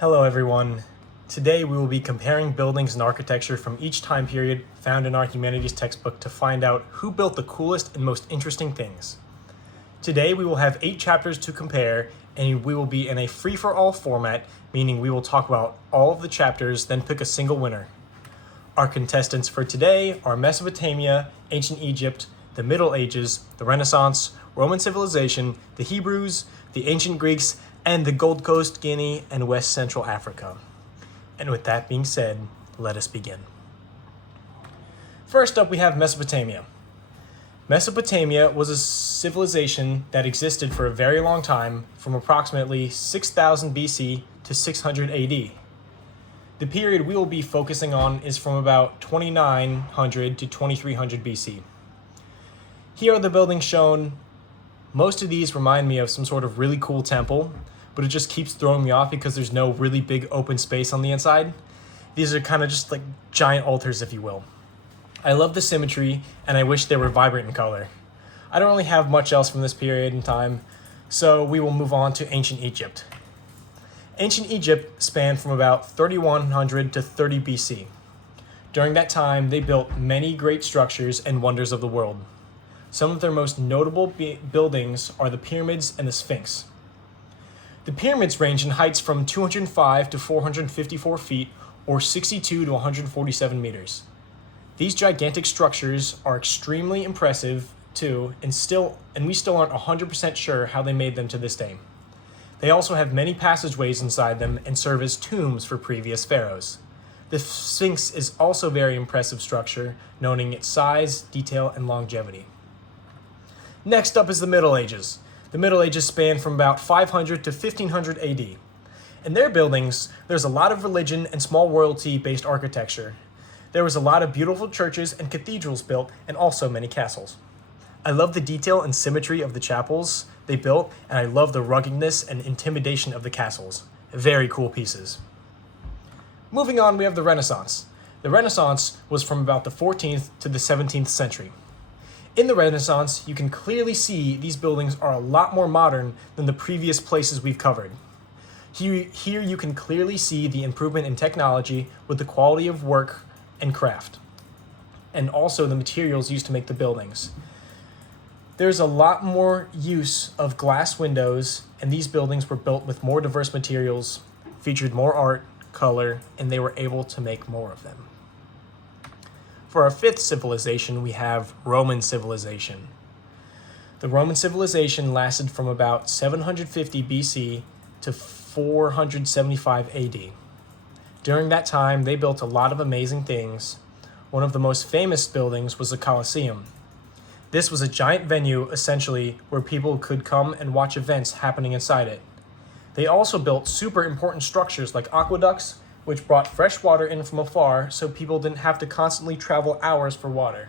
Hello everyone. Today we will be comparing buildings and architecture from each time period found in our humanities textbook to find out who built the coolest and most interesting things. Today we will have 8 chapters to compare, and we will be in a free-for-all format, meaning we will talk about all of the chapters, then pick a single winner. Our contestants for today are Mesopotamia, Ancient Egypt, the Middle Ages, the Renaissance, Roman civilization, the Hebrews, the Ancient Greeks, and the Gold Coast, Guinea, and West Central Africa. And with that being said, let us begin. First up, we have Mesopotamia. Mesopotamia was a civilization that existed for a very long time, from approximately 6000 BC to 600 AD. The period we will be focusing on is from about 2900 to 2300 BC. Here are the buildings shown. Most of these remind me of some sort of really cool temple, but it just keeps throwing me off because there's no really big open space on the inside. These are kind of just like giant altars, if you will. I love the symmetry, and I wish they were vibrant in color. I don't really have much else from this period in time, so we will move on to Ancient Egypt. Ancient Egypt spanned from about 3100 to 30 BC. During that time, they built many great structures and wonders of the world. Some of their most notable buildings are the pyramids and the Sphinx. The pyramids range in heights from 205 to 454 feet, or 62 to 147 meters. These gigantic structures are extremely impressive too, and we still aren't 100% sure how they made them to this day. They also have many passageways inside them and serve as tombs for previous pharaohs. The Sphinx is also a very impressive structure, noting its size, detail, and longevity. Next up is the Middle Ages. The Middle Ages span from about 500 to 1500 AD. In their buildings, there's a lot of religion and small royalty-based architecture. There was a lot of beautiful churches and cathedrals built, and also many castles. I love the detail and symmetry of the chapels they built, and I love the ruggedness and intimidation of the castles. Very cool pieces. Moving on, we have the Renaissance. The Renaissance was from about the 14th to the 17th century. In the Renaissance, you can clearly see these buildings are a lot more modern than the previous places we've covered. Here you can clearly see the improvement in technology with the quality of work and craft, and also the materials used to make the buildings. There's a lot more use of glass windows, and these buildings were built with more diverse materials, featured more art, color, and they were able to make more of them. For our 5th civilization, we have Roman civilization. The Roman civilization lasted from about 750 BC to 475 AD. During that time, they built a lot of amazing things. One of the most famous buildings was the Colosseum. This was a giant venue, essentially, where people could come and watch events happening inside it. They also built super important structures like aqueducts, which brought fresh water in from afar so people didn't have to constantly travel hours for water.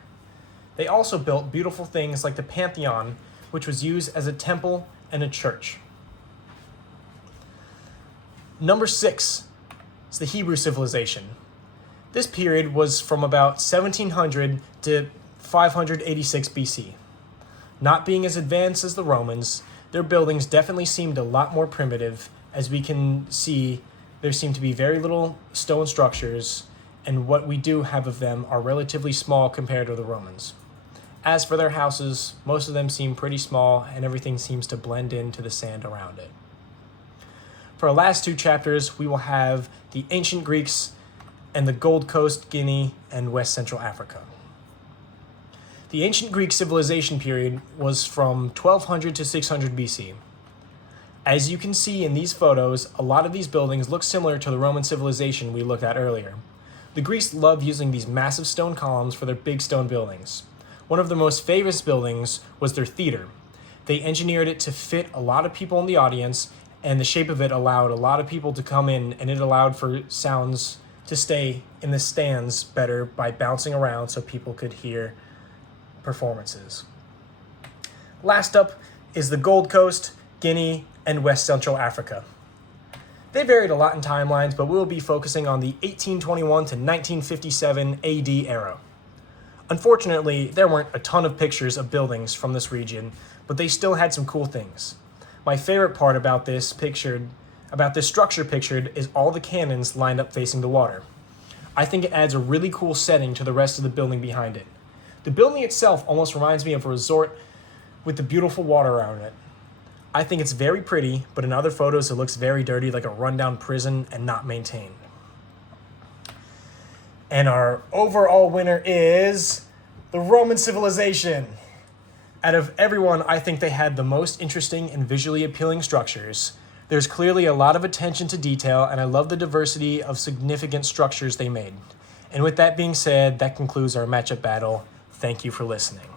They also built beautiful things like the Pantheon, which was used as a temple and a church. Number 6 is the Hebrew civilization. This period was from about 1700 to 586 BC. Not being as advanced as the Romans, their buildings definitely seemed a lot more primitive. As we can see, there seem to be very little stone structures, and what we do have of them are relatively small compared to the Romans. As for their houses, most of them seem pretty small, and everything seems to blend into the sand around it. For our last 2 chapters, we will have the Ancient Greeks and the Gold Coast, Guinea, and West Central Africa. The Ancient Greek civilization period was from 1200 to 600 BC. As you can see in these photos, a lot of these buildings look similar to the Roman civilization we looked at earlier. The Greeks love using these massive stone columns for their big stone buildings. One of their most famous buildings was their theater. They engineered it to fit a lot of people in the audience, and the shape of it allowed a lot of people to come in, and it allowed for sounds to stay in the stands better by bouncing around so people could hear performances. Last up is the Gold Coast, Guinea, and West Central Africa. They varied a lot in timelines, but we'll be focusing on the 1821 to 1957 AD era. Unfortunately, there weren't a ton of pictures of buildings from this region, but they still had some cool things. My favorite part about this pictured about this structure pictured is all the cannons lined up facing the water. I think it adds a really cool setting to the rest of the building behind it. The building itself almost reminds me of a resort with the beautiful water around it. I think it's very pretty, but in other photos it looks very dirty, like a rundown prison and not maintained. And our overall winner is the Roman civilization. Out of everyone, I think they had the most interesting and visually appealing structures. There's clearly a lot of attention to detail, and I love the diversity of significant structures they made. And with that being said, that concludes our matchup battle. Thank you for listening.